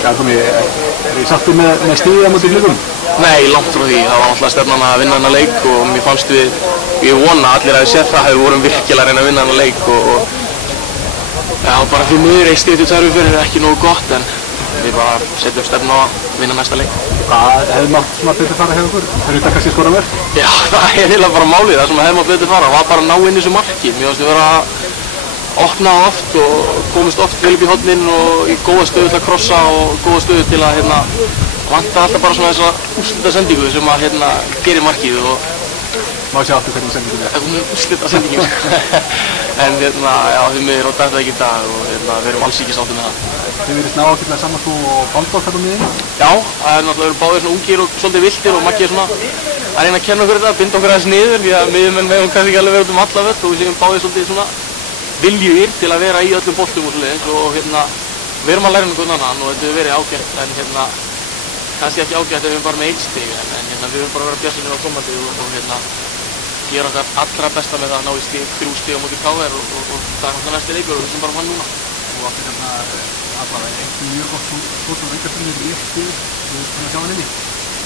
Já, Tommi, ég sáttu með stigið á móti Blikum? Nei, langt frá því. Það var náttúrulega stefnan að vinna þennan leik og mér fannst ég vona allir að séð það að við vorum virkilega að reyna að vinna þennan leik og já, bara því miður 1 stig til 2 fyrir er ekki nógu gott en við bara setjum stefnu á að vinna næsta leik. Það hefði mátt svona betur fara hjá ykkur, fyrir þetta kannski skora verð? Já, það er eiginlega bara málið, það sem hefði mátt betur fara, var bara að ná inn þessu marki. Mér fannst við vera að opna oft og komist oft vel upp í hornin og í góða stöðu til að krossa og góða stöðu til að vanta alltaf bara svona þessa úrslitasendingu sem að gerir markið og Má sjá aftur hvernig sendingin er? Hún er úrslitasendingin. En já, því miður á þetta ekki í dag og við erum alls ekki sáttir með það. Þið verið sná ákveðlega saman þú og Baldur þarna á miðjunni? Já, það er náttúrulega báðir svona ungir og svolítið viltir og Maggi er svona að reyna að kenna okkur þetta, binda okkur aðeins niður því að miðjumenn megum kannski ekki alveg vera út um alla völl og við séum báðir svolítið svona viljugir til að vera í öllum boltum og svoleiðis og við erum að læra einhvern annan og þetta hefur verið ágætt en kannski ekki ágætt ef við erum bara með 1 stig en við erum bara að vera bjartsýnir á komandi og gera okkar allra besta með það að ná í 3 stig á móti KR og það er náttúrulega næsti leikur og við sem bara fann núna. Þú áttir allavega mjög gott skot á aukaspyrnu í 1 stig, þú ert að sjá hann inni?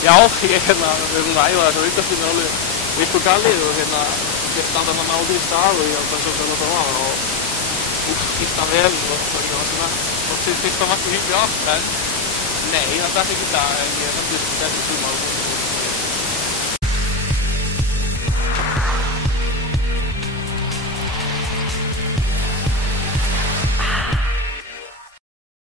Já, við erum að æfa þessar aukaspyrnur alveg vilt og galið og við standa þarna á því stað og ég átti að láta það var og hýtta vel og það var svona fyrsta markið hýtti allt en nei, það er ekki það en ég er samt þessi suma